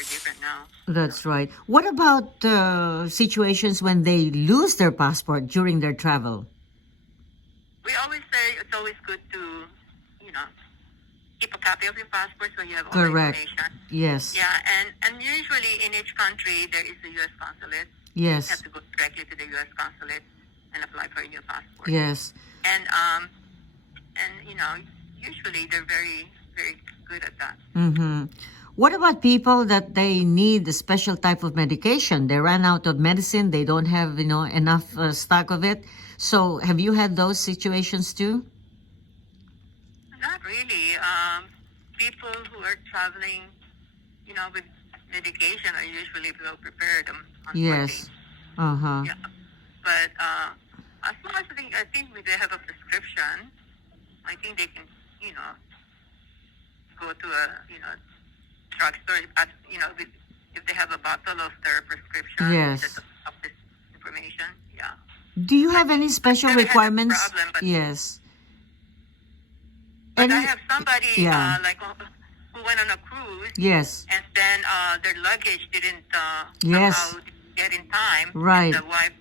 are different now. That's right. What about situations when they lose their passport during their travel? We always say it's always good to, you know, keep a copy of your passport so you have all the Correct. information. Yes. Yeah, and usually in each country there is a U.S. consulate. You have Yes. to go directly to the U.S. consulate and apply for a new passport. Yes. And you know, usually they're very, very good at that. Mm-hmm. What about people that they need a special type of medication? They ran out of medicine. They don't have, enough stock of it. So have you had those situations too? Not really. People who are traveling, you know, with medication are usually well prepared on Yes. Uh-huh. Yeah. But as long as I think they have a prescription, I think they can, you know, go to a, drugstore, if they have a bottle of their prescription. Yes. Of this information, yeah. Do you have any special Never had a requirements? problem, but- Yes. But I have somebody, Yeah. who went on a cruise, Yes. and then their luggage didn't Yes. somehow get in time. Right. And the wife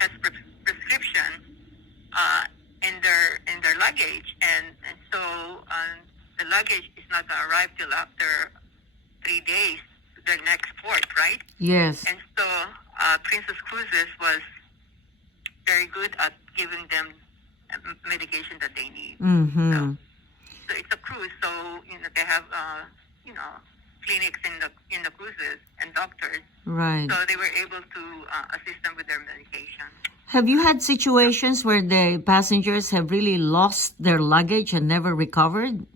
has prescription in their luggage, and so the luggage is not going to arrive till after 3 days to their next port, right? Yes. And so Princess Cruises was very good at giving them medication that they need. Mm-hmm. So it's a cruise, so they have clinics in the cruises and doctors, Right. so they were able to assist them with their medication. Have you had situations where the passengers have really lost their luggage and never recovered?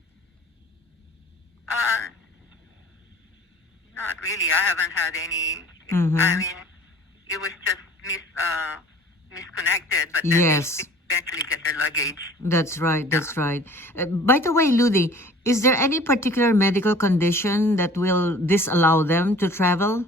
Not really. I haven't had any. Mhm. I mean, it was just misconnected, but then Yes. they eventually get their luggage. That's right. That's right. By the way, Ludi, is there any particular medical condition that will disallow them to travel?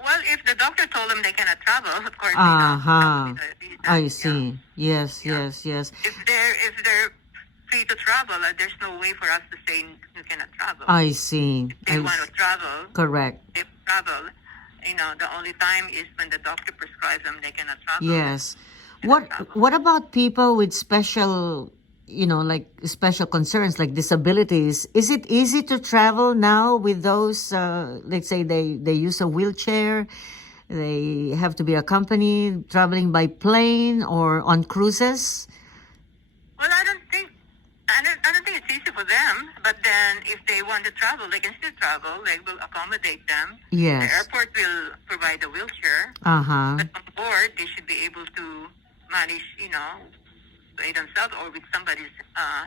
Well, if the doctor told them they cannot travel, of course, Uh-huh. they don't. I see. Yes, Yeah. yes. If they're free to travel, there's no way for us to say you cannot travel. I see. If they want to travel, Correct. they travel. The only time is when the doctor prescribes them they cannot travel. Yes. Cannot travel. What about people with special, like special concerns like disabilities? Is it easy to travel now with those, let's say they use a wheelchair, they have to be accompanied, traveling by plane or on cruises? Well, I don't think it's easy for them. But then, if they want to travel, they can still travel. They will accommodate them. Yes. The airport will provide a wheelchair. Uh-huh. But on board, they should be able to manage, by themselves or with somebody's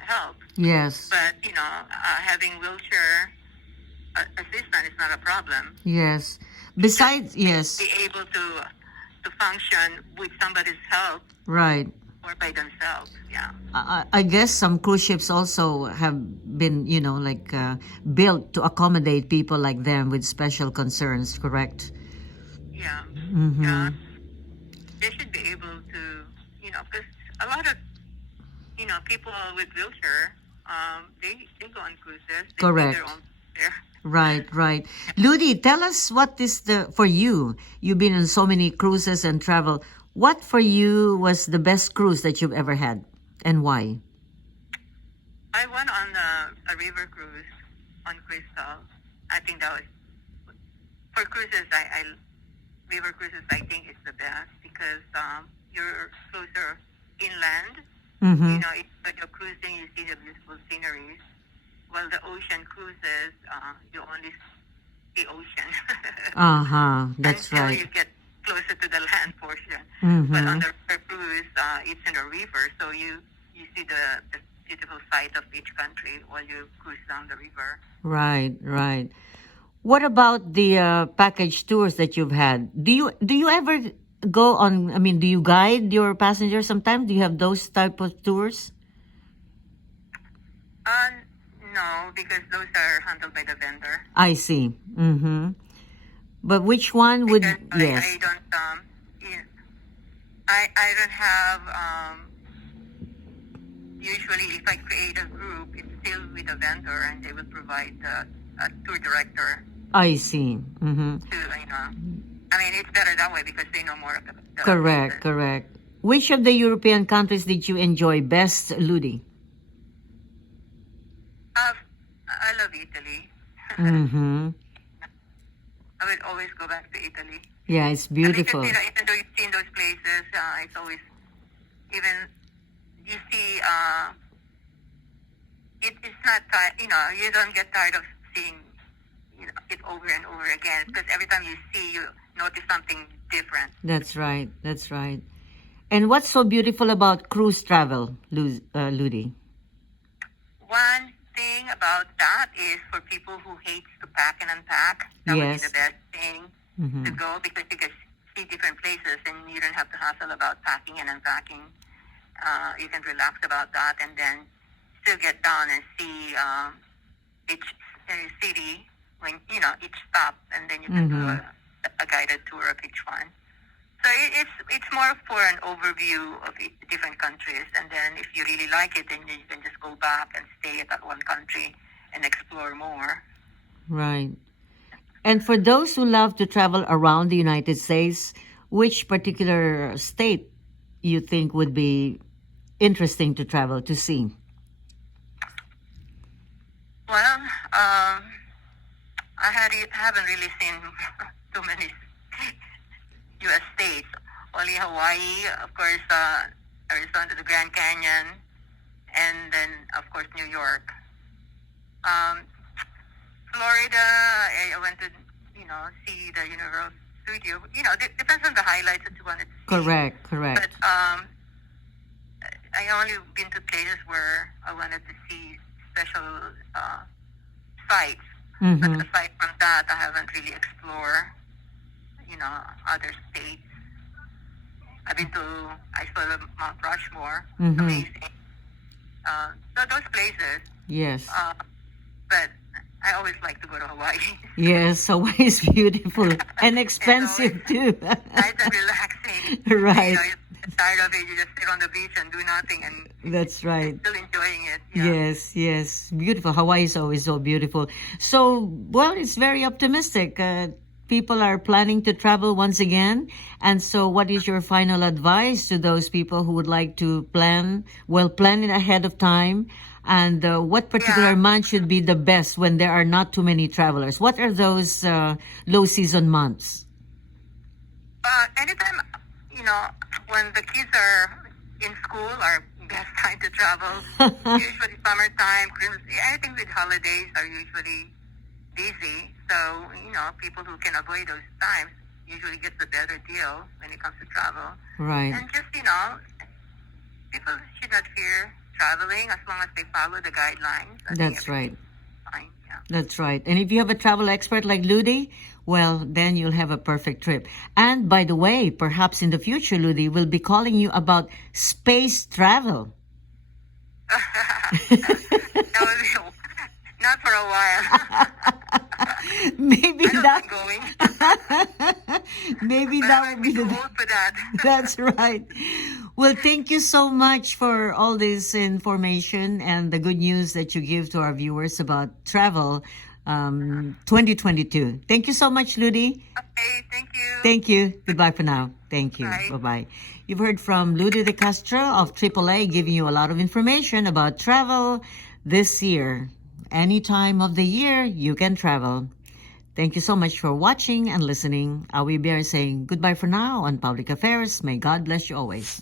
help. Yes. But having wheelchair assistance is not a problem. Yes. Besides, yes. Be able to function with somebody's help Right. or by themselves. Yeah. I guess some cruise ships also have been, built to accommodate people like them with special concerns, correct? Yeah. Mm-hmm. Yeah. They should be able to, because a lot of, people with wheelchair, they go on cruises. They Correct. Their own there. Right. Ludi, tell us what is for you. You've been on so many cruises and travel. What for you was the best cruise that you've ever had, and why? I went on a river cruise on Crystal. I think that was for cruises. River cruises I think is the best because you're closer inland. Mm-hmm. When you're cruising, you see the beautiful sceneries. While the ocean cruises, you only see ocean. Uh-huh. That's Until right. you get closer to the land portion. Mm-hmm. But on the river cruise, it's in a river, so you see the beautiful sight of each country while you cruise down the river. Right. What about the package tours that you've had? Do you ever go on? I mean, do you guide your passengers sometimes? Do you have those type of tours? No, because those are handled by the vendor. I see. Mm-hmm. But which one would? Because Yes. I don't. I don't have. Usually, if I create a group, it's deal with a vendor, and they will provide a tour director I see. Mm-hmm. to, I mean, it's better that way because they know more about the Correct, places. correct. Which of the European countries did you enjoy best, Ludi? I love Italy. Mm-hmm. I will always go back to Italy. Yeah, it's I mean, just, beautiful. even though you've seen those places, it's always, even, you see, it's not, you don't get tired of seeing, it over and over again, because every time you see, you notice something different. That's right. That's right. And what's so beautiful about cruise travel, Ludi? One thing about that is for people who hate to pack and unpack, that would be Yes. the best thing Mm-hmm. to go, because you can see different places and you don't have to hassle about packing and unpacking. You can relax about that and then still get down and see each city, when each stop, and then you can do a guided tour of each one. So it's more for an overview of different countries, and then if you really like it, then you can just go back and stay at that one country and explore more. Right. And for those who love to travel around the United States, which particular state you think would be interesting to travel to see? Well, haven't really seen too many U.S. states. Only Hawaii, of course, Arizona, the Grand Canyon, and then of course New York. Florida, I went to see the Universal Studio. Depends on the highlights that you want to see. Correct, But correct. I only been to places where I wanted to see special sites. But Mm-hmm. aside from that, I haven't really explored, other states. I saw the Mount Rushmore, Mm-hmm. amazing. So those places, Yes. but I always like to go to Hawaii. Yes, Hawaii is beautiful and expensive too. Nice and relaxing. Right. You're tired of it, you just sit on the beach and do nothing and That's right. still enjoying it. Yeah. Yes, yes. Beautiful. Hawaii is always so beautiful. So, well, it's very optimistic. People are planning to travel once again. And so, what is your final advice to those people who would like to plan it ahead of time? And what particular Yeah. month should be the best when there are not too many travelers? What are those low season months? Anytime, when the kids are in school, are best time to travel. Usually summertime, Christmas, anything with holidays are usually busy. So, people who can avoid those times usually get the better deal when it comes to travel. Right. And just, people should not fear traveling as long as they follow the guidelines. I think That's right. everything's fine. Yeah. That's right. And if you have a travel expert like Ludi, well, then you'll have a perfect trip. And by the way, perhaps in the future, Ludi, we'll be calling you about space travel. That would be not for a while. Maybe I don't that mind going. maybe But that I would might be be too the old for that. That's right. Well, thank you so much for all this information and the good news that you give to our viewers about travel 2022. Thank you so much, Ludi. Okay, thank you. Thank you. Goodbye for now. Thank you. Bye. Bye-bye. You've heard from Ludi de Castro of AAA giving you a lot of information about travel this year. Any time of the year, you can travel. Thank you so much for watching and listening. Awee saying goodbye for now on Public Affairs. May God bless you always.